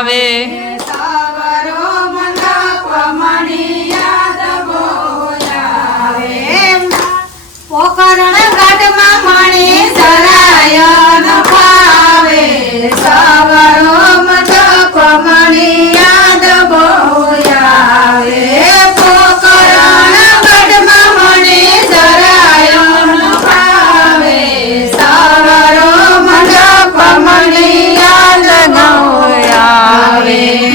આવે સવરો મંડપ મણી યાદ બોલાવે પોકરણ ઘાટમાં મણી સરાય ન ફાવે સવરો મંડપ મણી યાદ બોલાવે પોકરણ ઘાટમાં મણી સરાય ન ફાવે સવરો મંડપ મણી યાદ આવે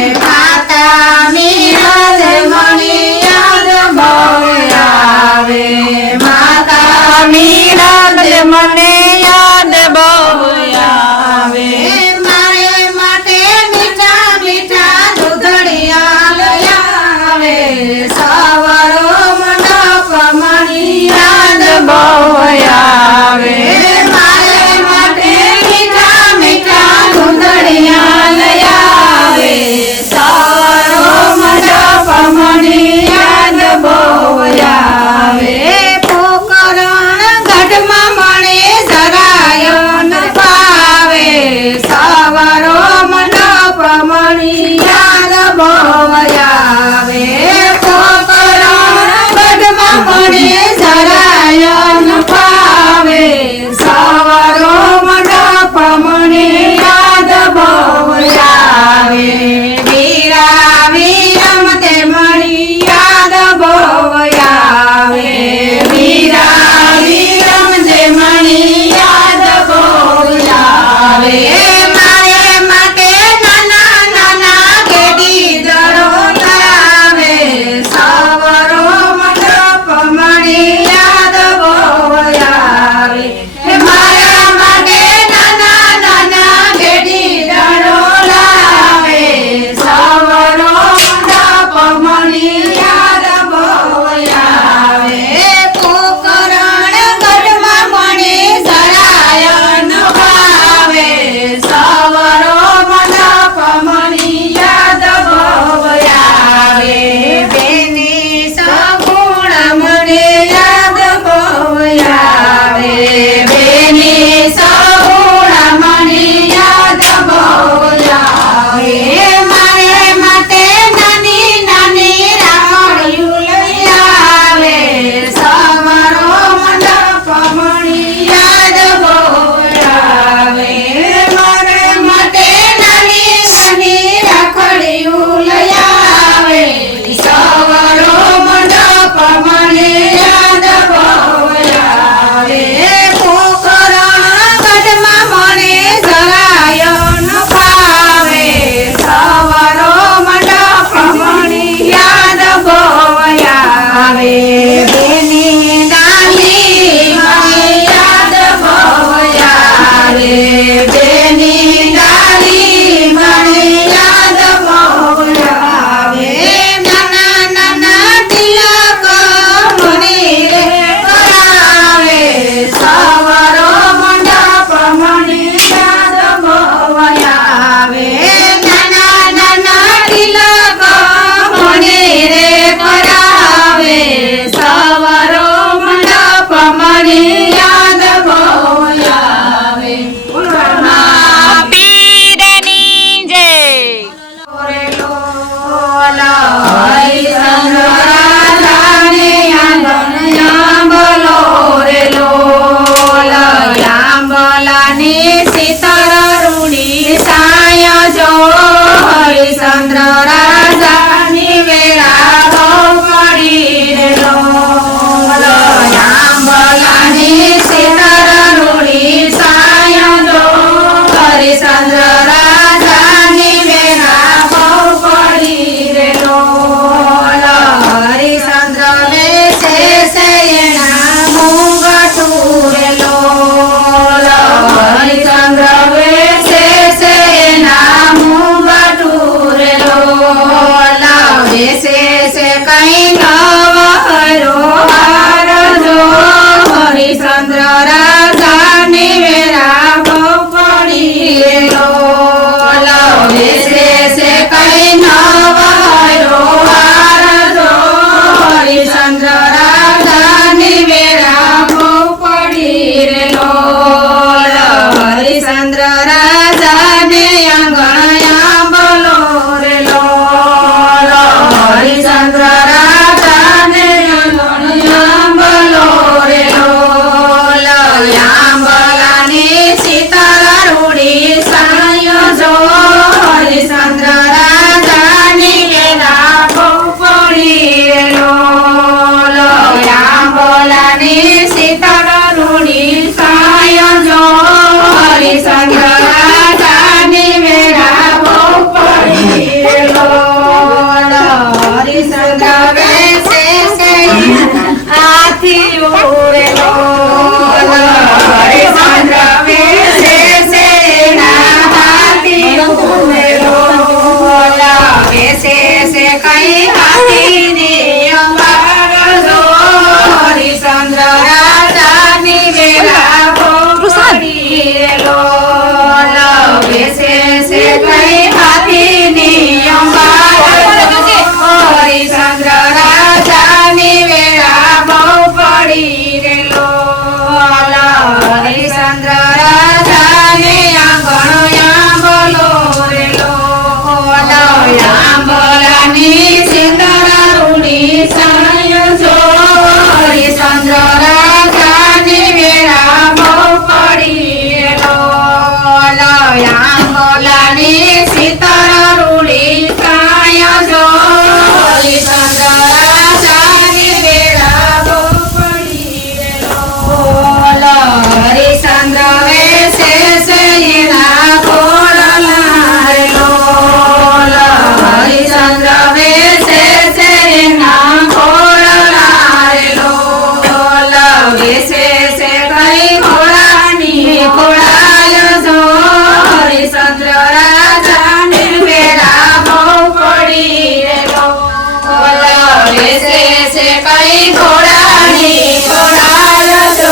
ઘોડાની ઘોડાયો તો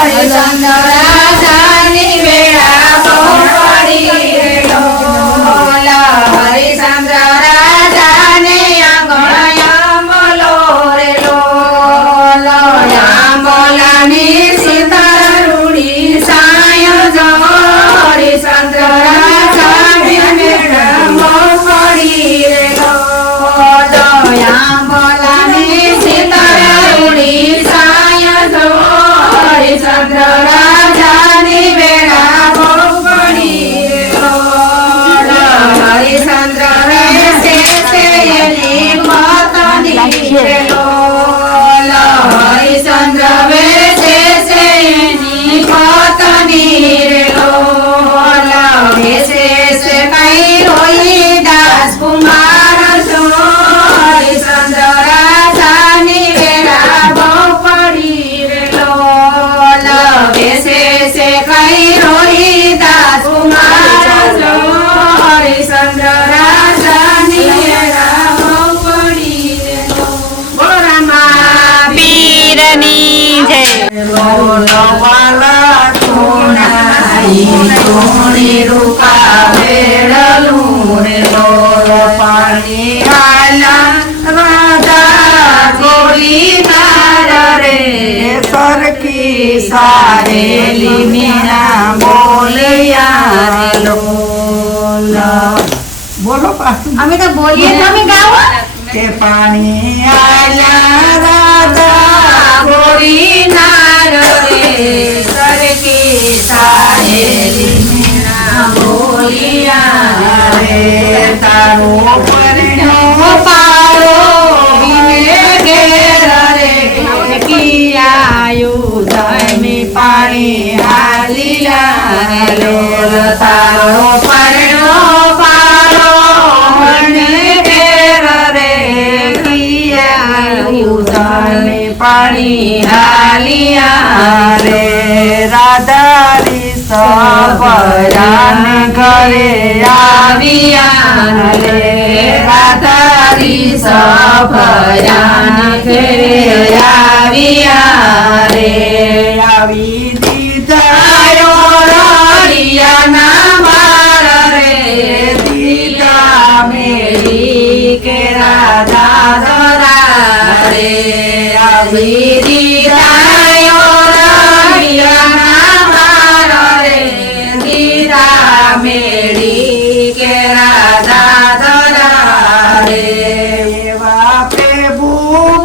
હરિચંદ્ર રાજાની વેળા બહુ પડી રેલો હરિચંદ્ર રાજાને આંગણ આંબલો રેલો આંબલાની સીતા રૂડી સાય જો હરિચંદ્ર રાજાને વેળા બહુ પડી રેલો આંબલાની સીતા રૂડી સાય જો હરિચંદ્ર રાજાની વેળા બહુ પડી રેલો હરિચંદ્ર વેશે એની પત્ની રેલો હરિચંદ્ર વેશે એની પત્ની રેલો વેશે કઈ રોઈ દાસ કુમાર છો હરિચંદ્ર રાજાની વેળા બહુ પડી રેલો વેશે કઈ રોઈ દાસ કુમાર છો હરિચંદ્ર રાજાની વેળા બહુ પડી રેલો બોલો રામા પીરની જય વાલા સોની રૂપા વેળલું રે પાણી આલા રાધા ગોળી નાર રે સરખી સારેલી મીણા બોલિયા બોલો પાછું અમે તો બોલીએ તમે ગાઓ કે પાણી આલા રાધા ગોરી નાર રે સરકી સારેલી મીણા બોલિયા રે તારો પરણો પારો વિને ઘેર રે કિયાયુ ધમી પાણી હાલિયા રે તારો પરણો પારો મને ઘેર રે કિયાયુ ધમી પાણી હાલિયા રે રાધારી સભરાન ઘરે આવ્યા રે રાધારી સભરાન ઘરે આવ્યા રે આવી દીધા રડિયાના માર રે દીધા મેરી કે રાધા ધરા રે આવી દીધા રડિયાના માર રે દીધા મેરી કે રાધા ધરા રે એવા પ્રભુ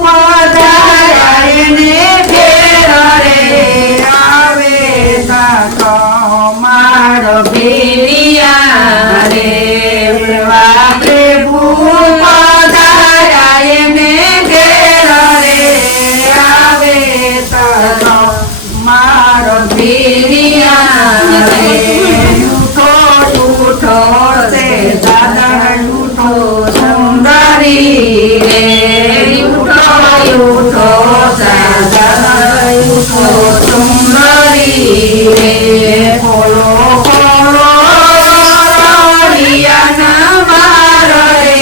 પધાર્યા ને ફેર રે આવે માર ભેરિયા રે એવા પ્રભુ પધાર્યા ને ફેર રે આવે માર ભેરિયા રે ઉઠો ઉઠો તે દાદા ઉઠો સુંદરી રે ઉઠો ઉઠો દાદા ઉઠો સુંદરી રે ખોલો ખોલો રડિયાના માર રે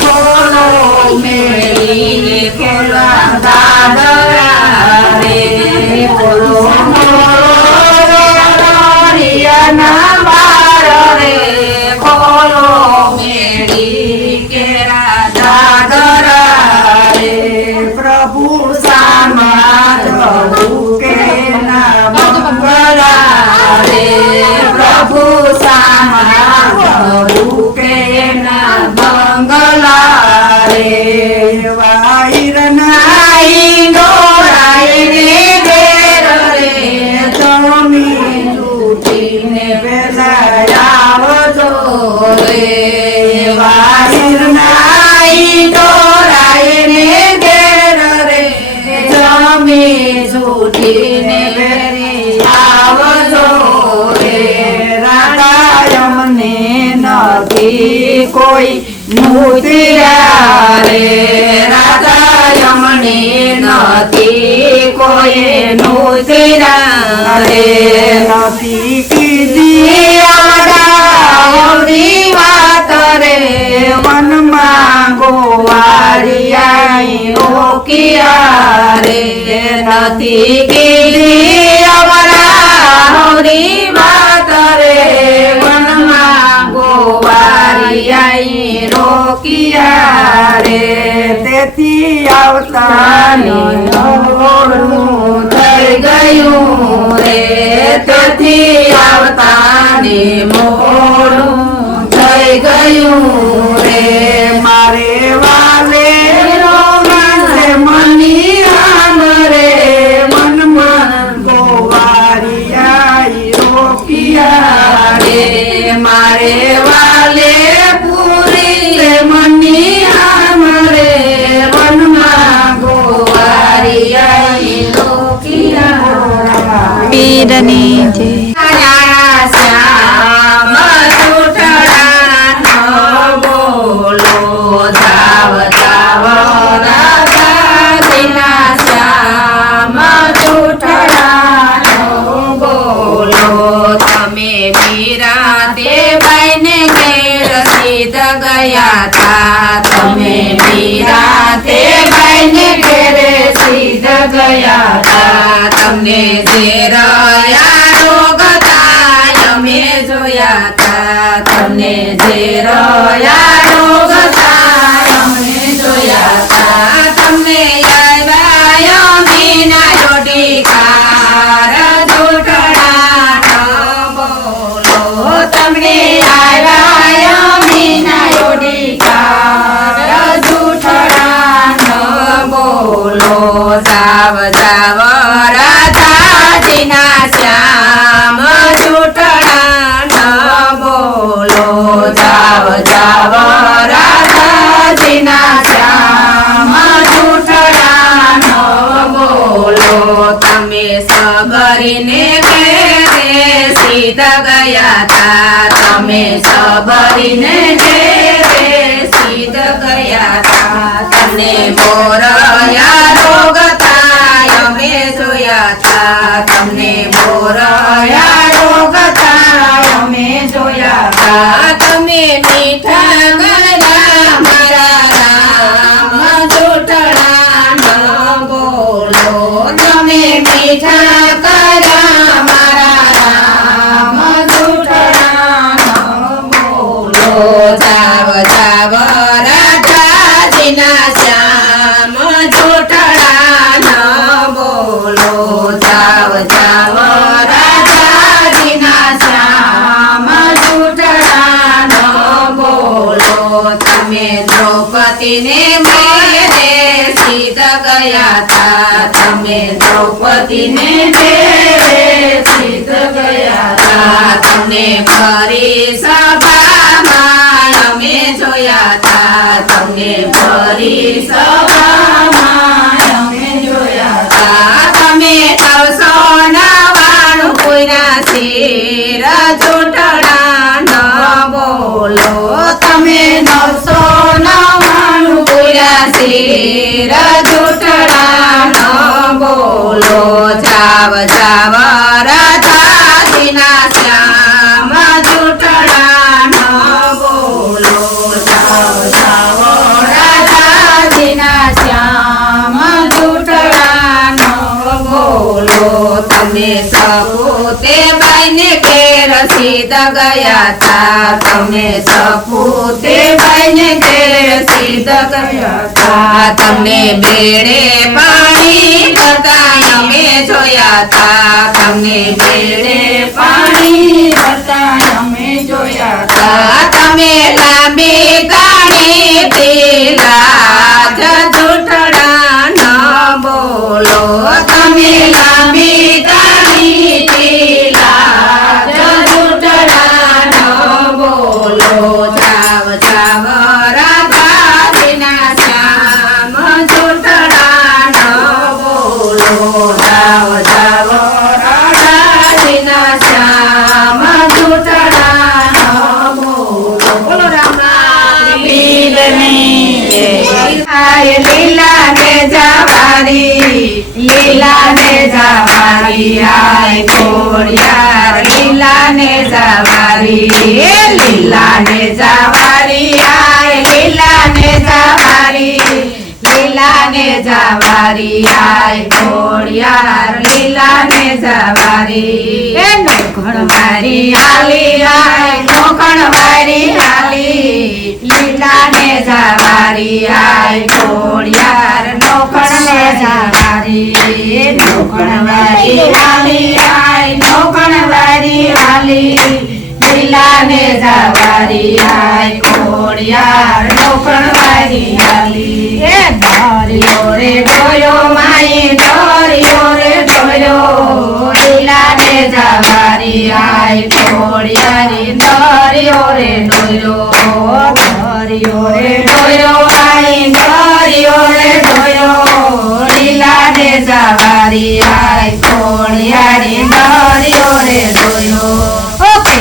ખોલો મેળી ખોલા દાદરા રે ખોલો રડિયાના માર રે ખોલો મેળી કેરા દાદરા રે પ્રભુ સામા પ્રભુ કે નામ મંગલા રે પ્રભુ સામા પ્રભુ કે ના મંગલા રે વાઈર નાઈ ડોરાઈને ઘેર રે જમી તૂટીને વેલા આવજો રે વાહિર નાઈ ડોરાઈને ઘેર રે જમી તૂટીને વેરી આવજો રે રાધા અમને નથી કોઈ મુતિયા રે રાધા યમને નથી કોઈ નુતિયા રે નથી કીધી આવડી વાત રે વનમાં ગોવાળિયા રોકિયા રે નથી કીધી અમારા હરી વાત રે વનમાં ગોવારી આઈ રોકિયા રે તેથી આવતા મોડું થઈ ગયું રે તેથી આવતા ને મોડું થઈ ગયું રે મારે વાલે રોમાંસે મની રામ રે મનમાં ગોવારી આઈ રોકિયા રે મારે વાલે પૂરી મની રામ રે વનમાં ગોવારી આઈ રોકિયા પીરની જય શ્યામ ચૂંટણા બોલો જાવ જાવ રાધાજીના શ્યામ ચૂંટણા બોલો તમે મીરા દેવાઈને ઘેર સીધ ગયા તા તમે મીરા દેવાઈને ઘેરે સીધ ગયા તા તમને જે રહ્યા રોગ થાય અમે જોયા તા તમને જે રહ્યા રોગ થાય અમે જોયા તા તમને આવ્યા મીના જોડીકાર જોટડા બોલો તમને આવ્યા મીના જોડીકાર જોટડા બોલો જાવ જાવ રાધાજીના શ્યામ ચૂંટણા બોલો જાવ જાવ રાધાજીના શ્યામ ચૂંટણા બોલો તમે સબરીને ઘેરે સીધા ગયા તા તમે સબરીને ઘેરે સીધા ગયા તા તમને મોરયા રોગ થાય અમે જોયા તા તમને મોરયા રોગ થાય અમે જોયા તા તમે મીઠા ગયા મારા રામ જોટડા બોલો તમે મીઠા કર્યા મારા રામ જોટડા બોલો જાવ જાવ રાધાજીના શ્યામ જોટડા બોલો જાવ જાવ રાધાજીના શ્યામ જોટડા બોલો તમે દ્રૌપદીને મેરે સીધા ગયા તા તમે દ્રૌપદીને મેરે સીધા ગયા તા તમને ફરી સભામાં અમે જોયા તા તમને ફરી સભામાં અમે જોયા તા તમે 999 કોઈના શેર જોટડા બોલો તમે 999 કોઈના શેર જોટડા બોલો જાવ જાવ રાધાજીના શ્યામ જોટડા બોલો જાવ જાવ રાધાજીના શ્યામ જોટડા બોલો તમે સપૂતે બાઈને ઘેર સીધા ગયા તા તમે સપૂતે બાઈને ઘેર સીધા ગયા તા તમને બેડે પાણી ભરતા અમે જોયા તા તમને બેડે પાણી ભરતા અમે જોયા તા તમે લાંબી ગાડી પેલા જોટડા બોલો તમે લાંબી ગાડી પેલા જોટડા બોલો જાવ જાવ રાધાજીના શ્યામ જોટડા બોલો જાવ જાવ રાધાજીના શ્યામ જોટડા બોલો બોલો રામ રામ લીલા ને જવારી લીલા ને જવારી આય કોડિયાર લીલા ને જવારી લીલા ને જવારી આય લીલા ને જવારી લીલા ને જવારી આય ખોડિયાર લીલા ને જવારી એ નોખણ વારી આલી આય નોખણ વારી આલી લીલા ને જવારી આય ખોડિયાર નોખણ ને જવારી નોખણ વારી આલી આય નોખણ વારી આલી લીલા ને જવારી આય ખોડિયાર નોખણ વારી આલી એ ધર્યો રે ડોયો માઈ ધર્યો રે ડોયો લીલા ને જવારી આય ખોડિયારી ધર્યો રે ડોયો ધર્યો રે ડોયો માઈ ધર્યો રે ડોયો લીલા ને જવારી આય ખોડિયારી ધર્યો રે ડોયો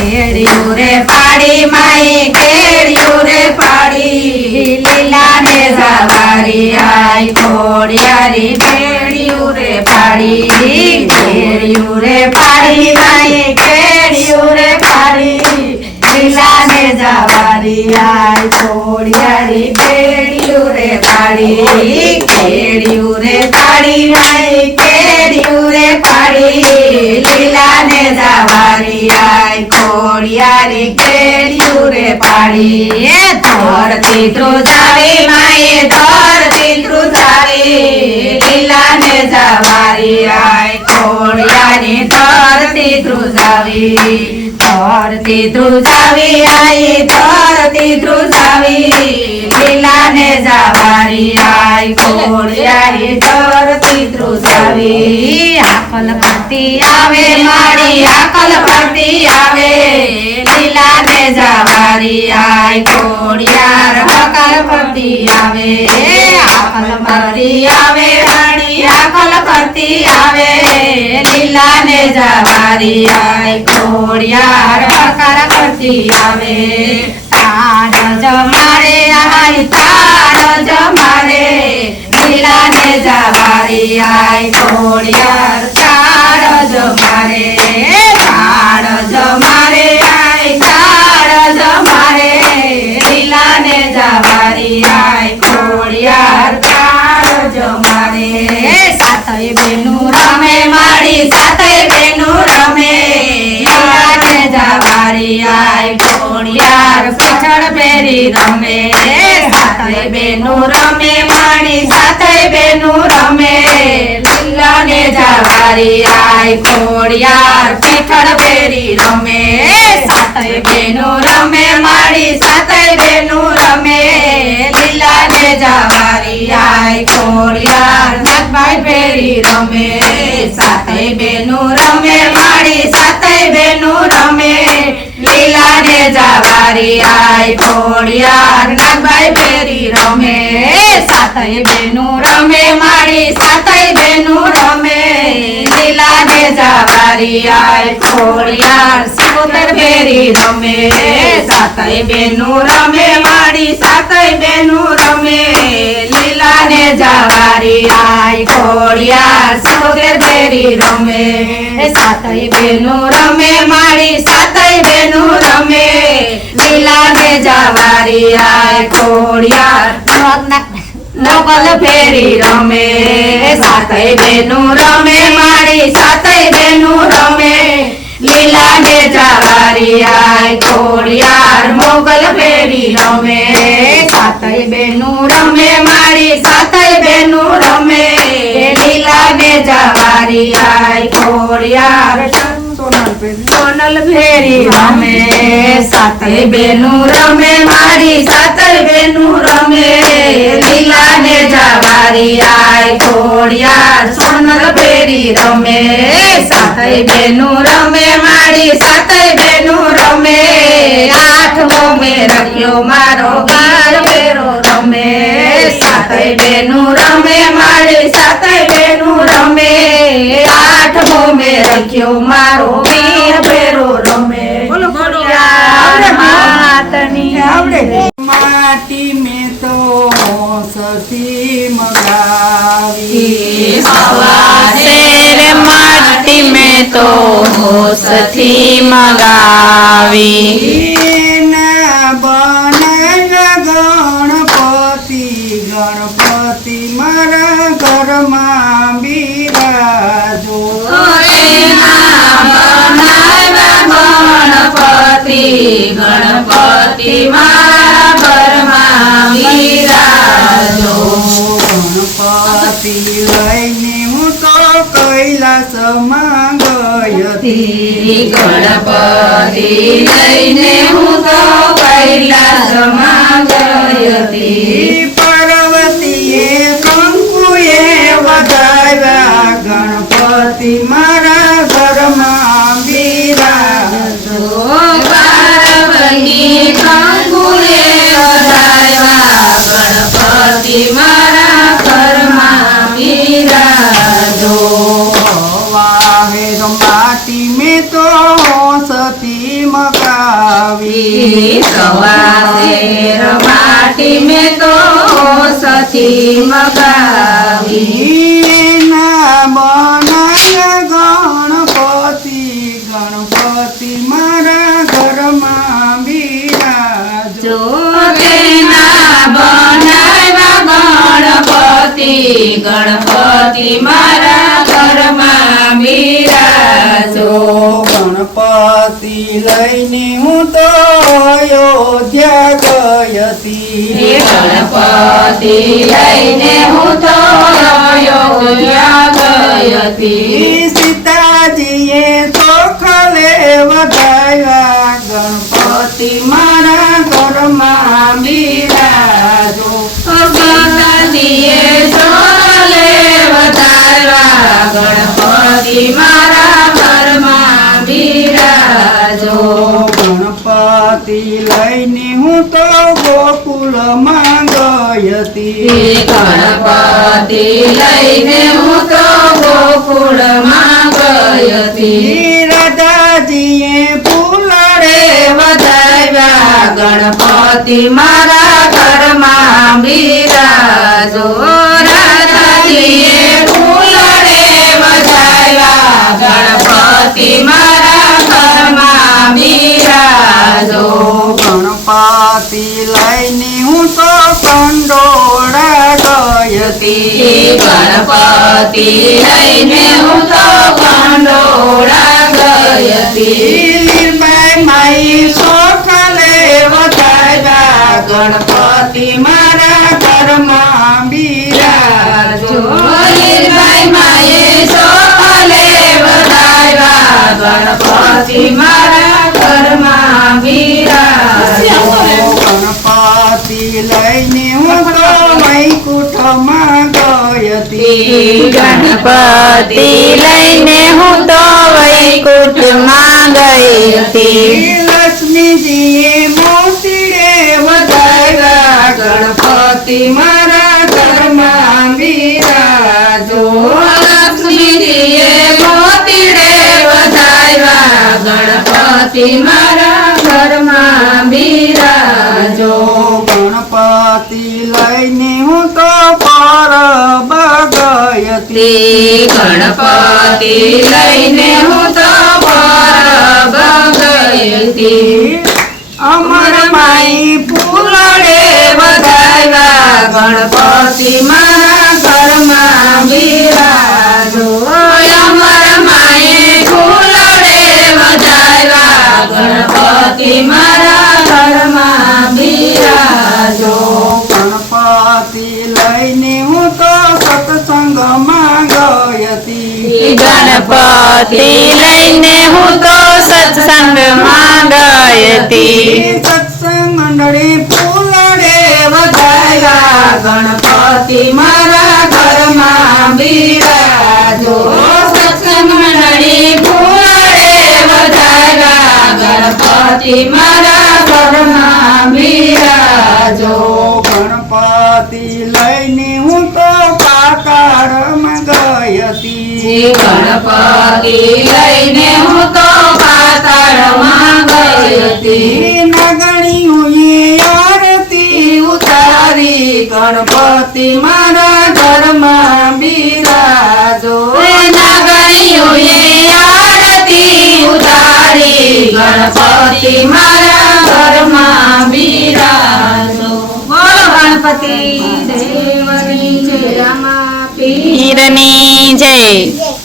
કેડિયું રે પાડી માઈ કેડિયું રે પાડી લીલા ને જવારી આય ખોડિયારી કેડિયું રે પાડી કેડિયું રે પાડી માઈ કેડિયું રે પાડી લીલા ને જવારી આય ખોડિયારી કેડિયું રે પાડી કેડિયું રે પાડી માઈ કેડિયું રે પાડી લીલા ને જવારી આય ખોડિયારી કેડિયું રે પાડી એ ધરતી ધ્રુજાવી માએ ધરતી ધ્રુજાવી લીલા ને જવારી આય ખોડિયારી ધરતી ધ્રુજાવી ધરતી ધ્રુજાવી આય ધરતી ધ્રુજાવી લીલા ને જવારી આય ખોડિયારી ધરતી ધ્રુજાવી આકલ ફરતી આવે મારી આકલ ફરતી આવે લીલા ને જવારી આય ખોડિયાર આકલ ફરતી આવે આકલ ફરતી આવે મારી આકલ ફરતી આવે લીલા ને જવારી આય ખોડિયાર આકલ ફરતી આવે તાર જમારે આય તાર જમારે લીલા ને જવારી આય ખોડિયાર તાર જમારે તાર જમારે આય તાર જમારે લીલા ને જવારી આય ખોડિયાર તાર જમારે સાતય બેનું રમે મારી સાતય બેનું રમે લીલા ને જવારી આય ખોડિયાર પીછળ પહેરી રમે સાતય બેનું રમે મારી સાતય બેનું રમે લીલા ને જવારી આય ખોડિયાર પીછળ પહેરી રમે સાતય બેનું રમે મારી સાતય બેનું રમે લીલા ને જવારી આય ખોડિયાર નાગભાઈ પહેરી રમે સાતય બેનું રમે મારી સાતય બેનું રમે લીલા ને જવારી આય ખોડિયાર નાગભાઈ પહેરી રમે સાતય બેનું રમે મારી સાતય બેનું રમે લીલા ને જવારી આય ખોડિયાર સિકોતર પહેરી રમે સાતય બેનું રમે મારી સાતય બેનું રમે લીલા ને જવારી આય ખોડિયાર સિકોતર પહેરી રમે સાતય બેનું રમે મારી સાતય બેનું રમે લીલા ને જવારી આય ખોડિયાર નોકલ ફેરી રમે સાતય બેનું રમે મારી સાતય બેનું રમે લીલા ને જવારી આય ખોડિયાર મોગલ ફેરી રમે સાતય બેનું રમે મારી સાતય બેનું રમે લીલા ને જવારી આય ખોડિયાર સોનલ ફેરી રમે સાતય બેનું રમે મારી સાતય બેનું રમે લીલા ને જવારી આય ખોડિયાર સોનલ ફેરી રમે સાતય બેનું રમે મારી સાતય બેનું રમે આઠમો મેં રખ્યો મારો બાર ફેરો રમે સાતય બેનું રમે મારી સાતય બેનું રમે આઠમો મેં રખ્યો મારો વીર ફેરો રમે બોલો માતની આવડે માટી મેં તો સતી મગાવી સવારે રે માટી મેં તો હોસથી મગાવી એના બને ગણપતિ ગણપતિ ગણપતિ મારા ઘરમાં બિરાજો. ગણપતિ લઈને હું તો કૈલાસમાં ગઈ હતી. ગણપતિ લઈને હું તો કૈલાસમાં ગઈ હતી. પાર્વતીએ શંકુએ વધાવ્યા ગણપતિ મારા ઘરમાં બિરાજો. પાર્વતી કંકુએ વધાવ્યા ગણપતિ મારા ઘરમાં બિરાજો. વાહેર માટી મેં તો સતી મકાવી. સવાસેર માટી મેં તો સતી મગાવી. એના બનાવ્યા ગણપતિ મારા ઘરમાં બિરાજો. જો તેના બનાવ્યા ગણપતિ મારા ઘરમાં બિરાજો. ગણપતિ લઈને હું તો અયોધ્યા ગઈ હતી. ગણપતિ લઈને હું તો અયોધ્યા ગઈ હતી. સીતાજીએ ચોખલે વધાવ્યા ગણપતિ મારા ઘરમાં બિરાજો. સીતાજીએ ચોખલે વધાવ્યા ગણપતિ મારા ઘરમાં બિરાજો. ગણપતિ લઈને હું તો ગોકુળમાં ગઈ હતી. ગણપતિ લઈને હું તો ગોકુળમાં ગઈ હતી. રાધાજીએ ફૂલડે વધાવ્યા ગણપતિ મારા ઘરમાં બિરાજો. રાધાજીએ ફૂલડે વધાવ્યા ગણપતિ મારા ઘરમાં બિરાજો. ગણપતિ લઈને હું તો કંડોળા ગઈ હતી. ગણપતિ લઈને હું તો કંડોળા ગઈ હતી. લીલબાઈ માઈ ચોખલે વધાવ્યા ગણપતિ મારા ઘરમાં બિરાજો. લીલબાઈ માએ ચોખલે વધાવ્યા ગણપતિ મારા ઘરમાં બિરાજો. ગણપતિ લઈને હું તો વૈકુંઠમાં ગઈ હતી. ગણપતિ લઈને હું તો વૈકુંઠમાં ગઈ હતી. લક્ષ્મીજીએ મોતીડે વધાવ્યા ગણપતિ મારા ઘરમાં બિરાજો. લક્ષ્મીજીએ મોતીડે વધાવ્યા ગણપતિ મારા ઘરમાં બિરાજો. ગણપતિ લઈને હું તો પરબ ગઈ હતી. ગણપતિ લઈને હું તો પરબ ગઈ હતી. અમર માઈ ફૂલડે વધાવ્યા ગણપતિ મારા ઘરમાં બિરાજો. અમર માએ ફૂલડે વધાવ્યા ગણપતિ મારા ઘરમાં બિરાજો. ગણપતિ લઈને હું તો સત્સંગમાં ગઈ હતી. ગણપતિ લઈને હું તો સત્સંગમાં ગઈ હતી. સત્સંગ મંડળી ફૂલડે વધાવ્યા ગણપતિ મારા ઘરમાં બિરાજો. સત્સંગ મંડળી ફૂલડે વધાવ્યા ગણપતિ મારા ઘરમાં બિરાજો. ગણપતિ લઈને હું તો પાતાળમાં ગઈ હતી. ગણપતિ લઈને હું તો પાતાળમાં ગઈ હતી. નગણીઓએ આરતી ઉતારી ગણપતિ મારા ઘરમાં બિરાજો. નાગરીઓએ આરતી ઉતારી ગણપતિ મારા ઘરમાં બિરાજો. બોલો ગણપતિ દેવની જય રામા પીર. પીરની જય.